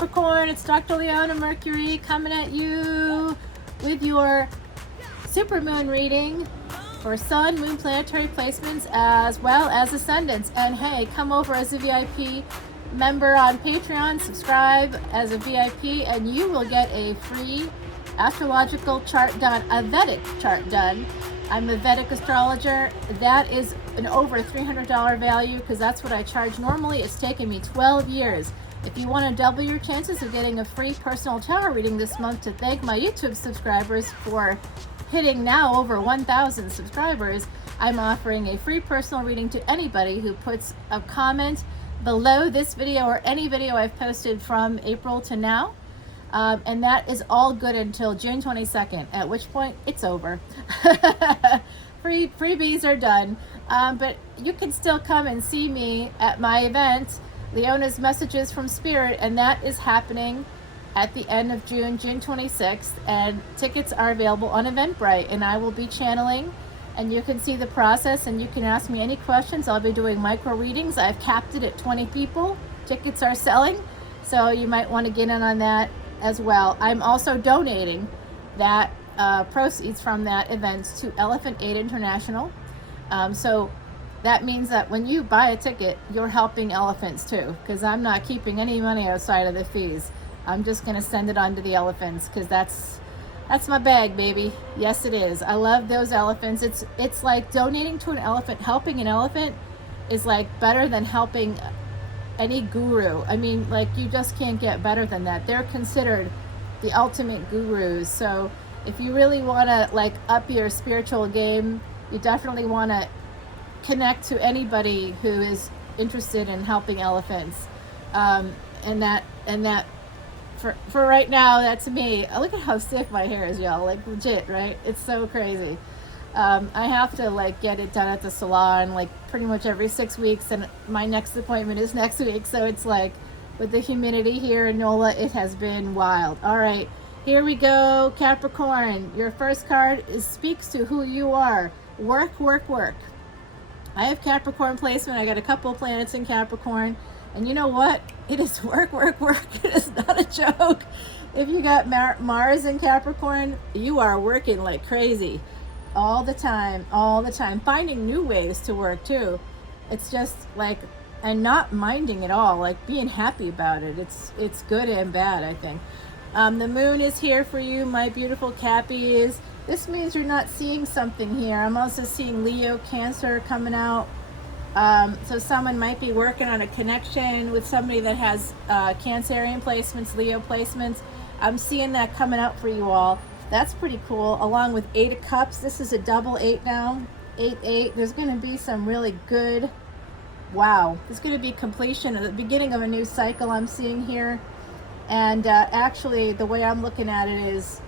Capricorn, it's Dr. Leona Mercury coming at you with your supermoon reading for sun, moon, planetary placements, as well as ascendants. And hey, come over as a VIP member on Patreon, subscribe as a VIP, and you will get a free astrological chart done, a Vedic chart done. I'm a Vedic astrologer. That is an over $300 value because that's what I charge normally. It's taken me 12 years. If you want to double your chances of getting a free personal tarot reading this month, to thank my YouTube subscribers for hitting now over 1,000 subscribers, I'm offering a free personal reading to anybody who puts a comment below this video or any video I've posted from April to now. And that is all good until June 22nd, at which point it's over. Freebies are done. But you can still come and see me at my event, Leona's Messages from Spirit, and that is happening at the end of June, June 26th, and tickets are available on Eventbrite, and I will be channeling, and you can see the process, and you can ask me any questions. I'll be doing micro readings. I've capped it at 20 people. Tickets are selling, so you might want to get in on that as well. I'm also donating that proceeds from that event to Elephant Aid International. So that means that when you buy a ticket, you're helping elephants too, because I'm not keeping any money outside of the fees. I'm just going to send it on to the elephants because that's my bag, baby. Yes, it is. I love those elephants. It's like donating to an elephant, helping an elephant is like better than helping any guru. I mean, like, you just can't get better than that. They're considered the ultimate gurus. So if you really want to like up your spiritual game, you definitely want to connect to anybody who is interested in helping elephants. And that for right now, that's me. Look at how stiff my hair is, y'all. Like, legit, right? It's so crazy. I have to like get it done at the salon like pretty much every 6 weeks, and my next appointment is next week. So it's like, with the humidity here in NOLA, it has been wild. All right, here we go. Capricorn, your first card speaks to who you are. Work, work, work. I have Capricorn placement. I got a couple planets in Capricorn, and you know what? It is work, work, work. It is not a joke. If you got Mars in Capricorn, you are working like crazy all the time, finding new ways to work too. It's just like, and not minding it all, like being happy about it. It's good and bad, I think. The moon is here for you, my beautiful Cappies. This means you're not seeing something here. I'm also seeing Leo, Cancer coming out. So someone might be working on a connection with somebody that has Cancerian placements, Leo placements. I'm seeing that coming out for you all. That's pretty cool. Along with 8 of Cups. This is a double 8 now. 8-8. There's going to be some really good, wow. There's going to be completion of the beginning of a new cycle I'm seeing here. And actually, the way I'm looking at it is,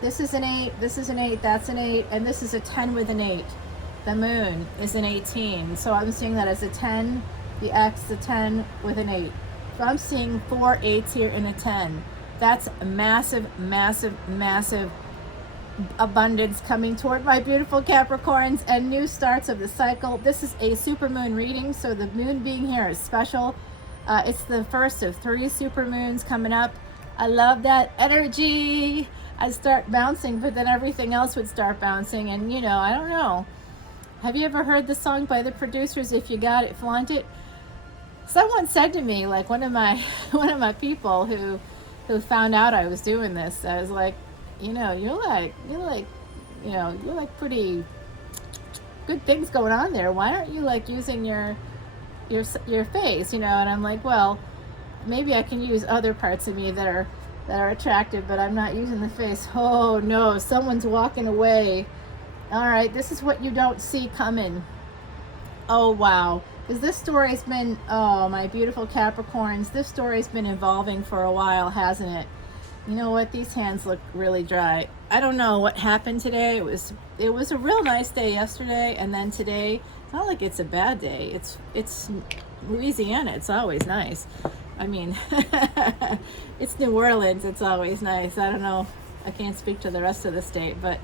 this is an 8, this is an 8, that's an 8, and this is a 10 with an 8. The moon is an 18. So I'm seeing that as a 10, the X, the 10 with an 8. So I'm seeing 4 8s here in a 10. That's massive, massive, massive abundance coming toward my beautiful Capricorns and new starts of the cycle. This is a supermoon reading, so the moon being here is special. It's the first of 3 supermoons coming up. I love that energy. I start bouncing, but then everything else would start bouncing. And you know, I don't know. Have you ever heard the song by the producers, If You Got It, Flaunt It? Someone said to me, like one of my people who found out I was doing this, I was like, you know, you're like pretty good things going on there. Why aren't you like using your face, you know? And I'm like, well, maybe I can use other parts of me that are attractive, but I'm not using the face. Oh no, someone's walking away. All right, this is what you don't see coming. Oh wow. Because this story's been, oh, my beautiful Capricorns, this story's been evolving for a while, hasn't it? You know what? These hands look really dry. I don't know what happened today. It was a real nice day yesterday, and then today, it's not like it's a bad day. It's Louisiana. It's always nice. I mean, it's New Orleans. It's always nice. I don't know. I can't speak to the rest of the state, but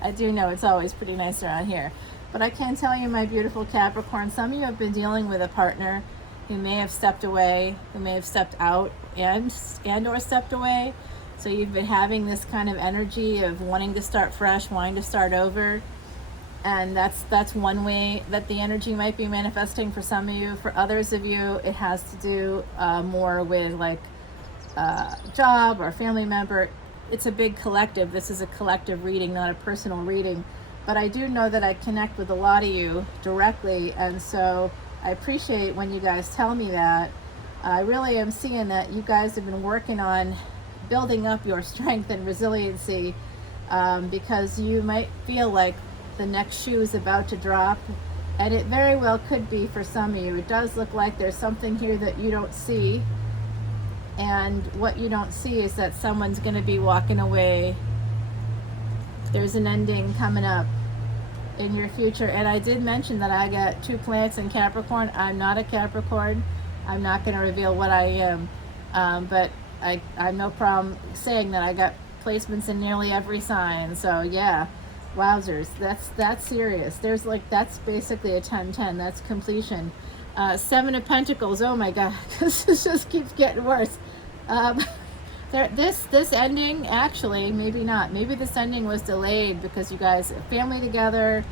I do know it's always pretty nice around here. But I can tell you, my beautiful Capricorn, some of you have been dealing with a partner who may have stepped away, who may have stepped out and or stepped away. So you've been having this kind of energy of wanting to start fresh, wanting to start over. And that's one way that the energy might be manifesting for some of you. For others of you, it has to do more with like a job or a family member. It's a big collective. This is a collective reading, not a personal reading. But I do know that I connect with a lot of you directly, and so I appreciate when you guys tell me that. I really am seeing that you guys have been working on building up your strength and resiliency, because you might feel like the next shoe is about to drop, and it very well could be for some of you. It does look like there's something here that you don't see, and what you don't see is that someone's going to be walking away. There's an ending coming up in your future. And I did mention that I got 2 planets in Capricorn. I'm not a Capricorn. I'm not going to reveal what I am, but I'm no problem saying that I got placements in nearly every sign. So yeah, wowzers, that's serious. There's like, that's basically a 10-10. That's completion. 7 of Pentacles. Oh my God, this just keeps getting worse. This ending, actually, maybe not. Maybe this ending was delayed because you guys are family together.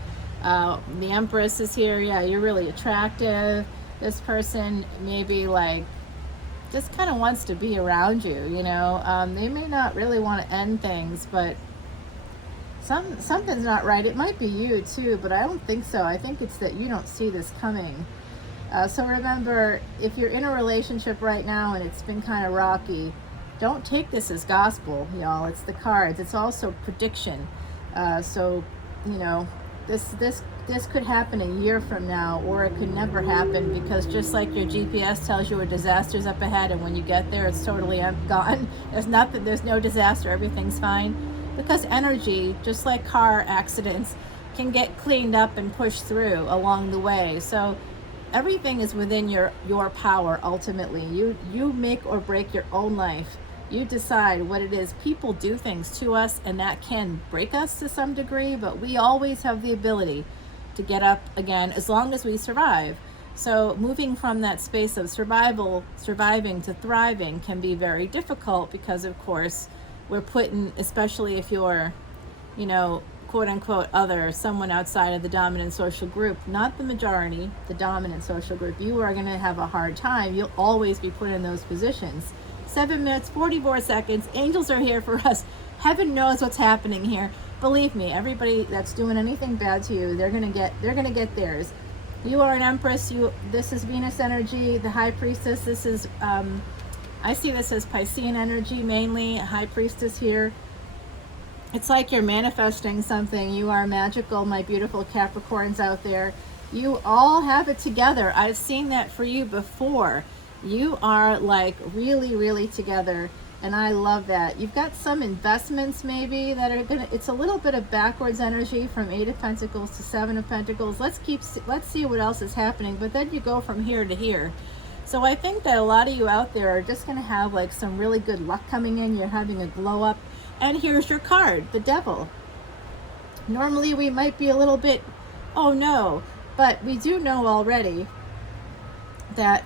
The Empress is here. Yeah, you're really attractive. This person maybe like just kind of wants to be around you, you know. They may not really want to end things, but something's not right. It might be you too, but I don't think so. I think it's that you don't see this coming. So remember, if you're in a relationship right now and it's been kind of rocky, don't take this as gospel, y'all. It's the cards. It's also prediction. So, you know, this could happen a year from now, or it could never happen, because just like your GPS tells you a disaster's up ahead, and when you get there, it's totally gone. There's no disaster. Everything's fine. Because energy, just like car accidents, can get cleaned up and pushed through along the way. So everything is within your power. Ultimately, you make or break your own life. You decide what it is. People do things to us, and that can break us to some degree, but we always have the ability to get up again as long as we survive. So moving from that space of surviving to thriving can be very difficult, because of course we're put in, especially if you're, you know, quote unquote someone outside of the dominant social group, not the majority, the dominant social group, you are going to have a hard time. You'll always be put in those positions. 7 minutes, 44 seconds. Angels are here for us. Heaven knows what's happening here. Believe me, everybody that's doing anything bad to you, they're gonna get theirs. You are an Empress. This is Venus energy, the High Priestess. This is I see this as Piscean energy mainly. High Priestess here. It's like you're manifesting something. You are magical, my beautiful Capricorns out there. You all have it together. I've seen that for you before. You are like really, really together, and I love that. You've got some investments maybe that are gonna, it's a little bit of backwards energy from 8 of Pentacles to 7 of Pentacles. Let's see what else is happening, but then you go from here to here. So I think that a lot of you out there are just gonna have like some really good luck coming in. You're having a glow up, and here's your card, the Devil. Normally we might be a little bit, oh no, but we do know already that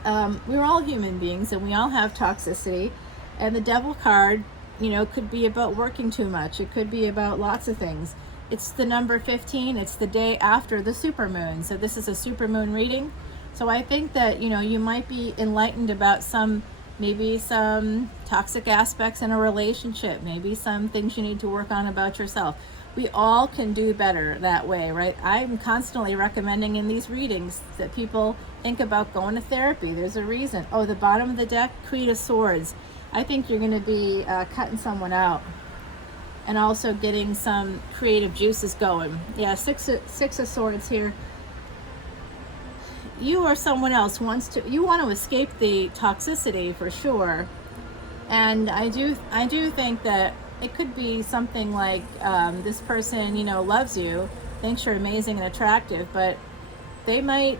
we're all human beings and we all have toxicity, and the Devil card, you know, could be about working too much. It could be about lots of things. It's the number 15. It's the day after the supermoon, so this is a supermoon reading. So I think that, you know, you might be enlightened about maybe some toxic aspects in a relationship, maybe some things you need to work on about yourself. We all can do better that way, right? I'm constantly recommending in these readings that people think about going to therapy. There's a reason. Oh, the bottom of the deck, Queen of Swords. I think you're going to be cutting someone out, and also getting some creative juices going. Yeah, six of Swords here. You or someone else you want to escape the toxicity for sure. And I do think that it could be something like this person, you know, loves you, thinks you're amazing and attractive, but they might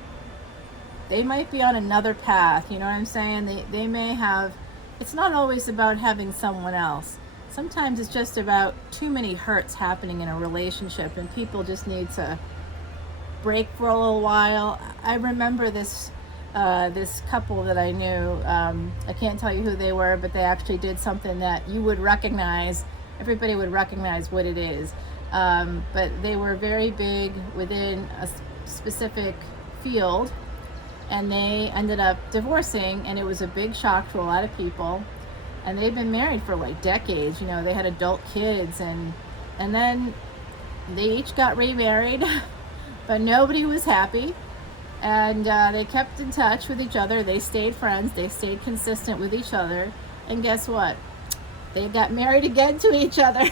be on another path. You know what I'm saying? They may have, it's not always about having someone else. Sometimes it's just about too many hurts happening in a relationship, and people just need to break for a little while. I remember this this couple that I knew. I can't tell you who they were, but they actually did something that you would recognize. Everybody would recognize what it is. But they were very big within a specific field, and they ended up divorcing, and it was a big shock to a lot of people. And they've been married for like decades. You know, they had adult kids, and then they each got remarried, but nobody was happy. And they kept in touch with each other. They stayed friends. They stayed consistent with each other. And guess what? They got married again to each other.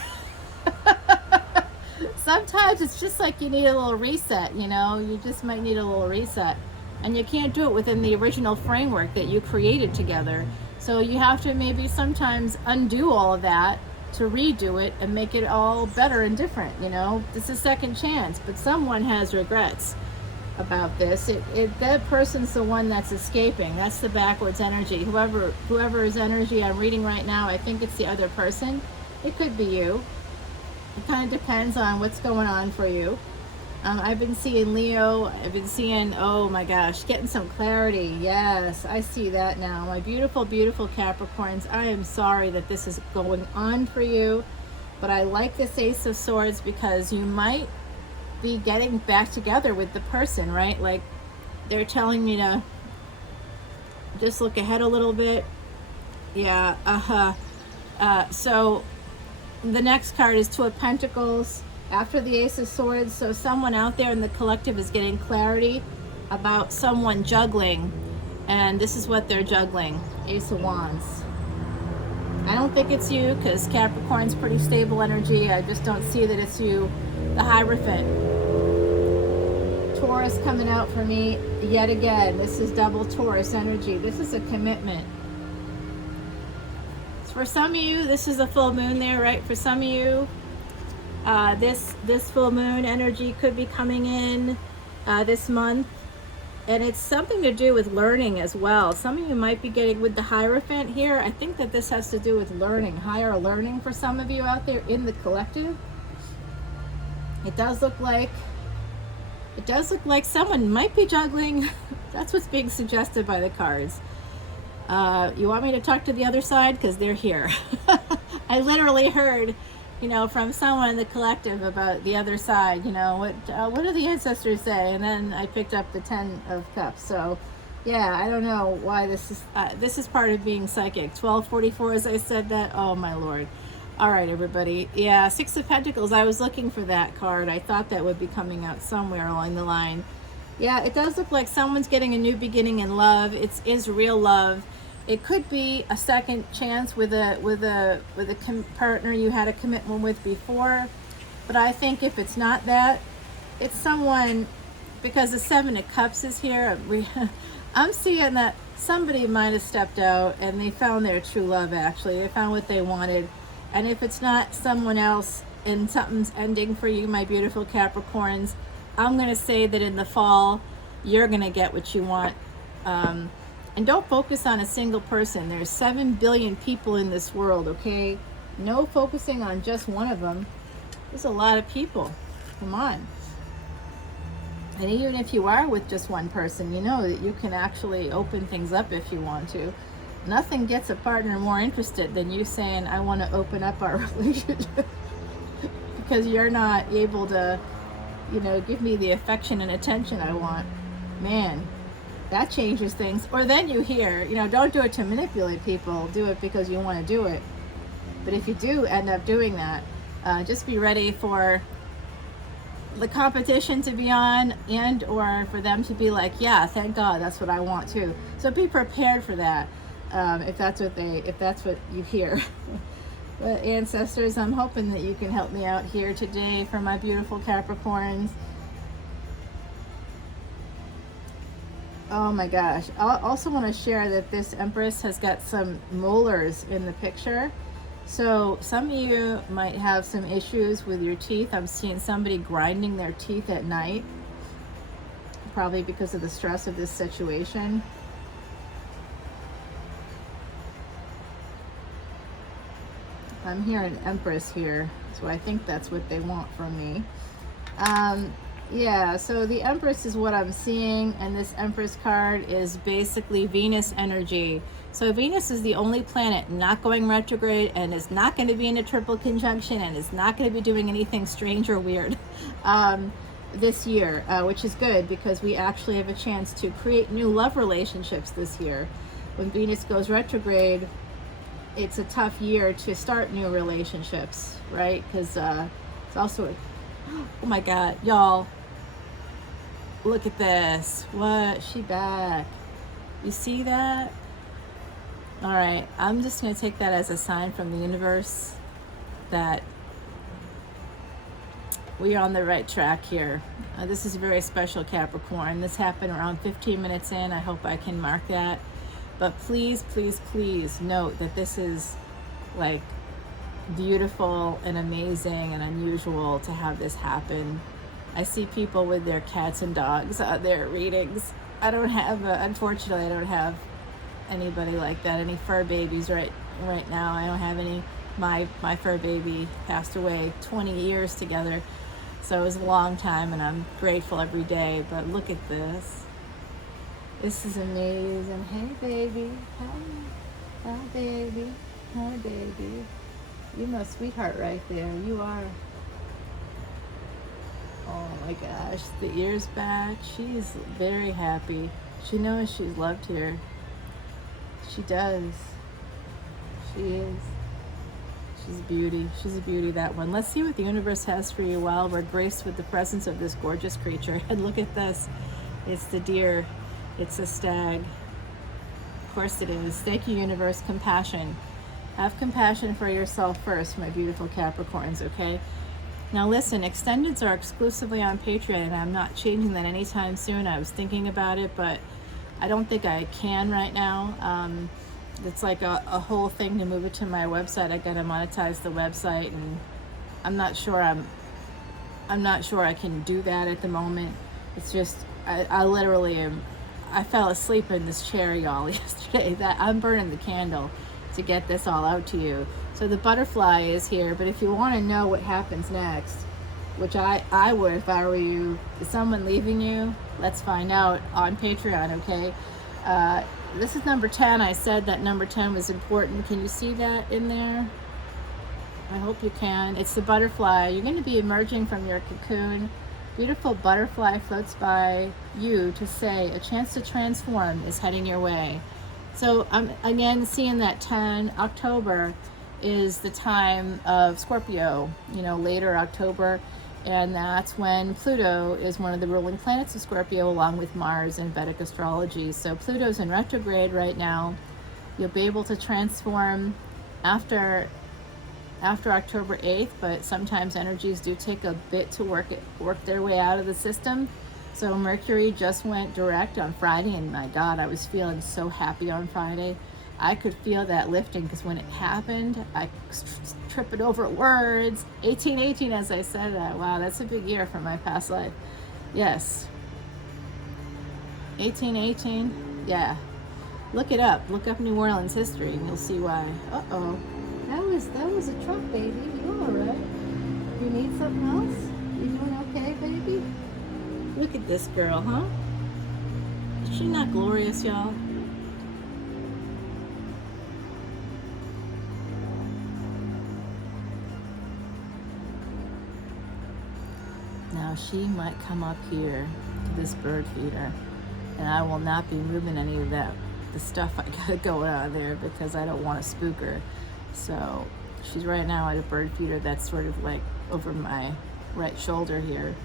Sometimes it's just like you need a little reset, you know? You just might need a little reset. And you can't do it within the original framework that you created together. So you have to maybe sometimes undo all of that to redo it and make it all better and different, you know? It's a second chance, but someone has regrets about this. That person's the one that's escaping. That's the backwards energy. Whoever's energy I'm reading right now, I think it's the other person. It could be you. It kind of depends on what's going on for you. I've been seeing Leo. I've been seeing, oh my gosh, getting some clarity. Yes, I see that now. My beautiful, beautiful Capricorns, I am sorry that this is going on for you, but I like this Ace of Swords because you might be getting back together with the person, right? Like they're telling me to just look ahead a little bit. Yeah, so the next card is Two of Pentacles after the Ace of Swords. So someone out there in the collective is getting clarity about someone juggling, and this is what they're juggling. Ace of Wands. I don't think it's you, because Capricorn's pretty stable energy. I just don't see that it's you. The Hierophant. Taurus coming out for me yet again. This is double Taurus energy. This is a commitment. For some of you, this is a full moon there, right? For some of you, this full moon energy could be coming in this month. And it's something to do with learning as well. Some of you might be getting with the Hierophant here. I think that this has to do with learning, higher learning for some of you out there in the collective. It does look like someone might be juggling. That's what's being suggested by the cards. You want me to talk to the other side? Because they're here. I literally heard, you know, from someone in the collective about the other side. You know, what do the ancestors say? And then I picked up the 10 of Cups. So, yeah, I don't know why this is part of being psychic. 1244, as I said that. Oh, my Lord. All right, everybody. Yeah, Six of Pentacles. I was looking for that card. I thought that would be coming out somewhere along the line. Yeah, it does look like someone's getting a new beginning in love. It's real love. It could be a second chance with a partner you had a commitment with before. But I think if it's not that, it's someone, because the Seven of Cups is here. I'm seeing that somebody might have stepped out and they found their true love, actually. They found what they wanted. And if it's not someone else and something's ending for you, my beautiful Capricorns, I'm going to say that in the fall, you're going to get what you want. And don't focus on a single person. There's 7 billion people in this world, okay? No focusing on just one of them. There's a lot of people. Come on. And even if you are with just one person, you know that you can actually open things up if you want to. Nothing gets a partner more interested than you saying, I want to open up our relationship. Because you're not able to, you know, give me the affection and attention I want. Man, that changes things. Or then you hear, you know, don't do it to manipulate people. Do it because you want to do it. But if you do end up doing that, just be ready for the competition to be on, and or for them to be like, yeah, thank God, that's what I want too. So be prepared for that. If that's what you hear. But ancestors, I'm hoping that you can help me out here today for my beautiful Capricorns. Oh my gosh. I also want to share that this Empress has got some molars in the picture. So some of you might have some issues with your teeth. I'm seeing somebody grinding their teeth at night, probably because of the stress of this situation. I'm hearing Empress here, so I think that's what they want from me. Yeah, so the Empress is what I'm seeing, and this Empress card is basically Venus energy. So Venus is the only planet not going retrograde, and is not going to be in a triple conjunction, and is not going to be doing anything strange or weird this year, which is good because we actually have a chance to create new love relationships this year. When Venus goes retrograde, it's a tough year to start new relationships, right? Because it's also oh my God, y'all. Look at this. What? She back. You see that? All right. I'm just going to take that as a sign from the universe that we are on the right track here. This is very special, Capricorn. This happened around 15 minutes in. I hope I can mark that. But please, please, please note that this is like beautiful and amazing and unusual to have this happen. I see people with their cats and dogs on their readings. I don't have, unfortunately, I don't have anybody like that, any fur babies right now. I don't have any. My fur baby passed away 20 years together, so it was a long time, and I'm grateful every day. But look at this. This is amazing. Hey, baby. Hi. Hi, baby. Hi, baby. You're my sweetheart right there. You are. Oh my gosh, the ear's back. She's very happy. She knows she's loved here. She does. She is. She's a beauty. She's a beauty, that one. Let's see what the universe has for you while we're graced with the presence of this gorgeous creature. And look at this. It's the deer. It's a stag. Of course it is. Thank you, universe. Compassion. Have compassion for yourself first, my beautiful Capricorns, okay? Now listen, extendeds are exclusively on Patreon, and I'm not changing that anytime soon. I was thinking about it, but I don't think I can right now. It's like a whole thing to move it to my website. I gotta monetize the website, and I'm not sure I can do that at the moment. It's just, I literally am, I fell asleep in this chair, y'all, yesterday. That I'm burning the candle to get this all out to you. So the butterfly is here, but if you want to know what happens next, which I would if I were you, is someone leaving you? Let's find out on Patreon, okay? This is number 10. I said that number 10 was important. Can you see that in there? I hope you can. It's the butterfly. You're going to be emerging from your cocoon. Beautiful butterfly floats by you to say a chance to transform is heading your way. So I'm again seeing that 10 October is the time of Scorpio, later October, and that's when Pluto is one of the ruling planets of Scorpio, along with Mars in Vedic astrology. So Pluto's in retrograde right now. You'll be able to transform after October 8th, but sometimes energies do take a bit to work their way out of the system. So Mercury just went direct on Friday, and my God, I was feeling so happy on Friday. I could feel that lifting, because when it happened, I was tripping over words. 1818, as I said that. Wow, that's a big year for my past life. Yes. 1818, yeah. Look it up. Look up New Orleans history, and you'll see why. Uh-oh. That was a truck, baby. You all right? You need something else? You doing okay, baby? Look at this girl, huh? Is she not glorious, y'all? Now she might come up here to this bird feeder, and I will not be moving any of the stuff I got going on there, because I don't want to spook her. So she's right now at a bird feeder that's sort of like over my right shoulder here.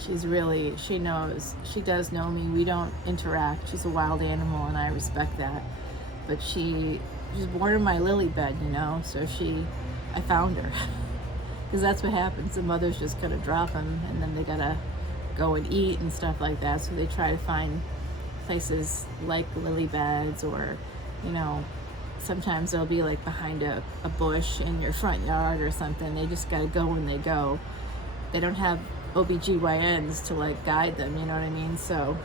She does know me. We don't interact. She's a wild animal, and I respect that. But she's born in my lily bed, so I found her. Because that's what happens. The mothers just gotta drop them, and then they gotta go and eat and stuff like that. So they try to find places like lily beds, or, sometimes they'll be like behind a bush in your front yard or something. They just gotta go when they go. They don't have OBGYNs to like guide them, you know what I mean? So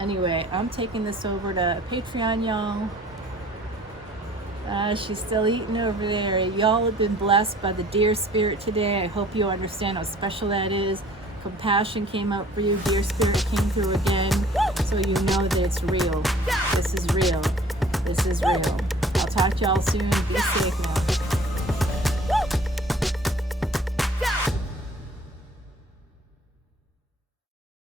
anyway, I'm taking this over to Patreon, y'all. She's still eating over there. Y'all have been blessed by the deer spirit today. I hope you understand how special that is. Compassion came out for you. Deer spirit came through again. So you know that it's real. This is real. This is real. I'll talk to y'all soon. Be safe now.